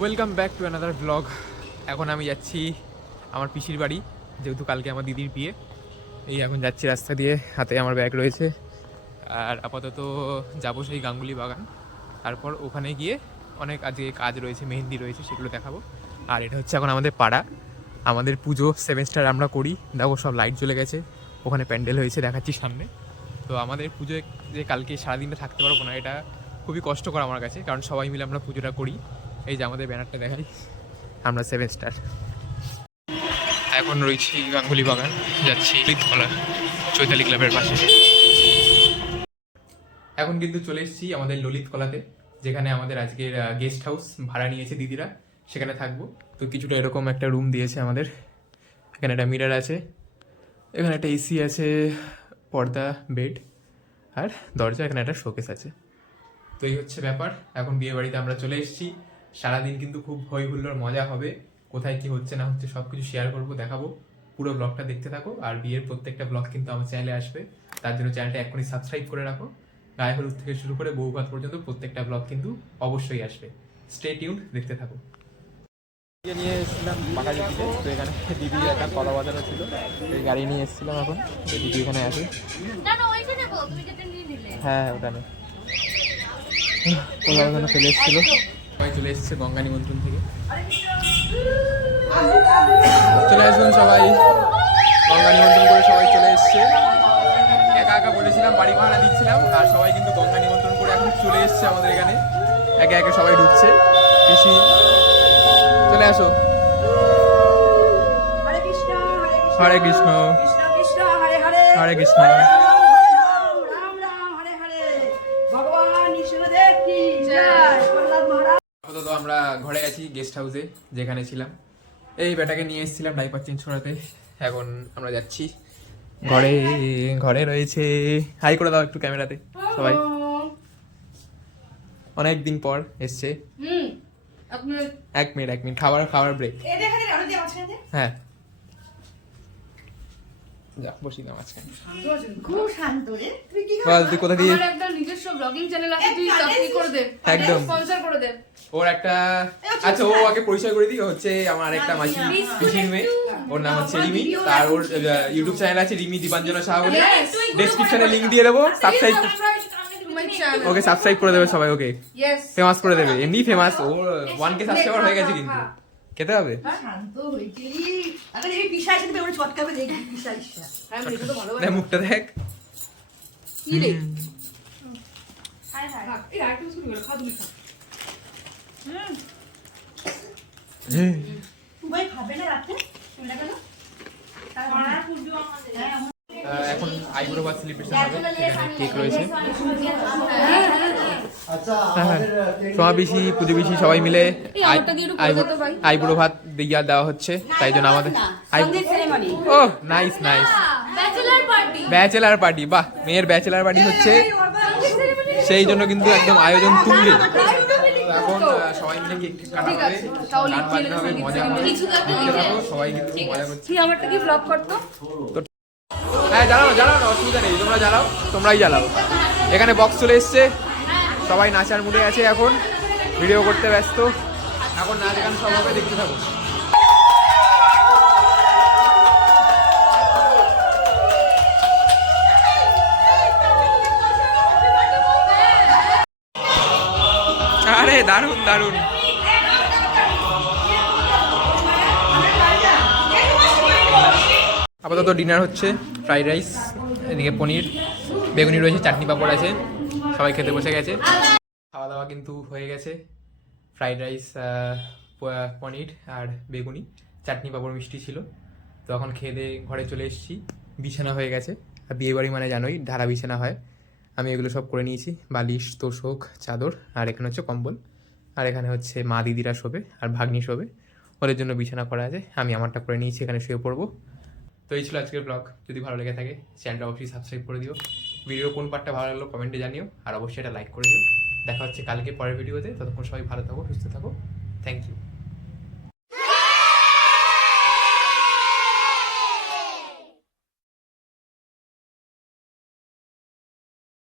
Welcome back to another blog. এখন আমি যাচ্ছি আমার পিসির বাড়ি, যেহেতু কালকে আমার দিদির বিয়ে। এই এখন যাচ্ছি রাস্তা দিয়ে, হাতে আমার ব্যাগ রয়েছে। আর আপাতত যাবো সেই গাঙ্গুলি বাগান, তারপর ওখানে গিয়ে অনেক আজকে কাজ রয়েছে, মেহেন্দি রয়েছে, সেগুলো দেখাবো। আর এটা হচ্ছে এখন আমাদের পাড়া, আমাদের পুজো সেমেস্টার আমরা করি। দেখো সব লাইট জ্বলে গেছে, ওখানে প্যান্ডেল হয়েছে, দেখাচ্ছি সামনে। তো আমাদের পুজোয় যে কালকে সারাদিনটা থাকতে পারবো না, এটা খুবই কষ্টকর আমার কাছে, কারণ সবাই মিলে আমরা পুজোটা করি। এই যে আমাদের ব্যানারটা দেখাই, আমরা সেমেস্টার। এখন রয়েছি গাঙ্গুলি বাগান, যাচ্ছি ললিতকলা চৈতালি ক্লাবের পাশে। এখন কিন্তু চলে এসেছি আমাদের ললিতকলাতে, যেখানে আমাদের আজকের গেস্ট হাউস ভাড়া নিয়েছে দিদিরা, সেখানে থাকবো। তো কিছুটা এরকম একটা রুম দিয়েছে আমাদের। এখানে একটা মিরর আছে, এখানে একটা এসি আছে, পর্দা, বেড আর দরজা, এখানে একটা শোকেস আছে। তো এই হচ্ছে ব্যাপার। এখন বিয়ে বাড়িতে আমরা চলে এসেছি। সারাদিন কিন্তু খুব হই হুল্লোড়, মজা হবে। কোথায় কি হচ্ছে না হচ্ছে সব কিছু শেয়ার করবো, দেখাবো। পুরো ব্লগটা দেখতে থাকো। আর বিয়ের প্রত্যেকটা ব্লগ কিন্তু আমার চ্যানেলে আসবে, তার জন্য চ্যানেলটা এখনই সাবস্ক্রাইব করে রাখো। গায়ে হলুদ থেকে শুরু করে বউ ভাত পর্যন্ত প্রত্যেকটা ব্লগ কিন্তু অবশ্যই আসবে। স্টে টিউনড, দেখতে থাকো। নিয়ে এসেছিলাম বাঁকাজুটিতে, তো এখানে দিদি একটা কলা বাজারও ছিল, এই গাড়ি নিয়ে এসেছিলাম। এখন দিদি এখানে আছে। হ্যাঁ ওখানে কোথাও যেন ফেলে এসেছিল। সবাই চলে এসেছে গঙ্গা নিমন্ত্রণ থেকে। চলে আসুন সবাই, গঙ্গা নিমন্ত্রণ করে সবাই চলে এসছে। একা একা বলেছিলাম, বাড়ি ভাড়া দিচ্ছিলাম, আর সবাই কিন্তু গঙ্গা নিমন্ত্রণ করে এখন চলে এসছে আমাদের এখানে। একে একে সবাই ঢুকছে। পিসি চলে আসো। হরে কৃষ্ণ হরে কৃষ্ণ। আপাতত আমরা ঘরে আছি, গেস্ট হাউসে যেখানে ছিলাম। এই বেটাকে নিয়ে এসেছিলাম ডাইপার চেঞ্জ করাতে। এখন আমরা যাচ্ছি ঘরে। ঘরে রয়েছে, হাই করে দাও একটু ক্যামেরাতে সবাই। অনেক দিন পর এসছে। এক মিনিট খাবার ব্রেক। হ্যাঁ যা বসি না মাঝখানে। খুব শান্ত রে। তুই কোথা দিয়ে? আমার একটা নিজস্ব ব্লগিং চ্যানেল আছে, তুই সাবস্ক্রাইব করে দে, একদম স্পন্সর করে দে। ওর একটা, আচ্ছা ও আগে পরিচয় করে দিই। হচ্ছে আমার একটা মাসি, পিসির মেয়ে। ওর নাম হচ্ছে রিমি। তার ওর ইউটিউব চ্যানেল আছে রিমি দীপাঞ্জনা সাহা বলে। ডেসক্রিপশনে লিংক দিয়ে দেবো, সাবস্ক্রাইব। ওকে সাবস্ক্রাইব করে দেবে সবাই, ওকে ফেমাস করে দেবে। এমনি ফেমাস, ও 1K সাবস্ক্রাইবার হয়ে গেছে। কিন্তু খেতে হবে। শান্ত হইছিলি আরে এই পিসাই সাথে ওরে চটকাবে দেখি পিসাই। হ্যাঁ এটা তো ভালো। দেখ মুখটা দেখ। কি রে? হাই হাই এই আইটেম শুরু করে খাওয়া, তুমি খা। তুই ভাই খাবে না রাতে? তুমি কেন? তার মারা ফুলবি আমাদের। এখন আইব্রো বা সেলিব্রেশন হবে, এখানে কেক রয়েছে। সবাই বেশি পুজো বেশি সবাই মিলে আইব্রো ভাত দিয়ে দেওয়া হচ্ছে, তাই জন্য আমাদের ও নাইস নাইস ব্যাচেলার পার্টি। বাহ, মেয়ের ব্যাচেলার পার্টি হচ্ছে, সেই জন্য কিন্তু একদম আয়োজন তুঙ্গে। এখন সবাই মিলে কেক কাটা হবে, গান বাজনা হবে, মজা হবে। সবাই কিন্তু মজা করছে। আমারটা কি ব্লগ করতো? হ্যাঁ জ্বালাও না, অসুবিধা নেই, তোমরা জ্বালাও, তোমরাই জ্বালাও। এখানে বক্স চলে এসছে, সবাই নাচার মুডে আছে, এখন ভিডিও করতে ব্যস্ত। এখন নাচ গান সব হবে, দেখতে থাকো। আরে দারুণ দারুণ। আপাতত ডিনার হচ্ছে ফ্রাইড রাইস, এদিকে পনির, বেগুনি রয়েছে, চাটনি পাঁপড় আছে, সবাই খেতে বসে গেছে। খাওয়া দাওয়া কিন্তু হয়ে গেছে। ফ্রাইড রাইস, পনির আর বেগুনি, চাটনি পাঁপড়, মিষ্টি ছিল। তো এখন খেয়ে দিয়ে ঘরে চলে এসেছি। বিছানা হয়ে গেছে, আর বিয়েবাড়ি মানে জানোই ধারা বিছানা হয়। আমি এগুলো সব করে নিয়েছি, বালিশ, তোষক, চাদর, আর এখানে হচ্ছে কম্বল। আর এখানে হচ্ছে মা দিদিরা শোবে আর ভাগ্নি শোবে, ওদের জন্য বিছানা করা আছে। আমি আমারটা করে নিয়েছি, এখানে শুয়ে পড়বো। তো এই ছিল আজকের ব্লগ। যদি ভালো লেগে থাকে চ্যানেলটা অবশ্যই সাবস্ক্রাইব করে দিও। ভিডিওর কোন পার্টটা ভালো লাগলো কমেন্টে জানিও, আর অবশ্যই এটা লাইক করে দিও। দেখা হচ্ছে কালকে পরের ভিডিওতে। ততক্ষণ সবাই ভালো থাকো, সুস্থ থাকো। Thank you.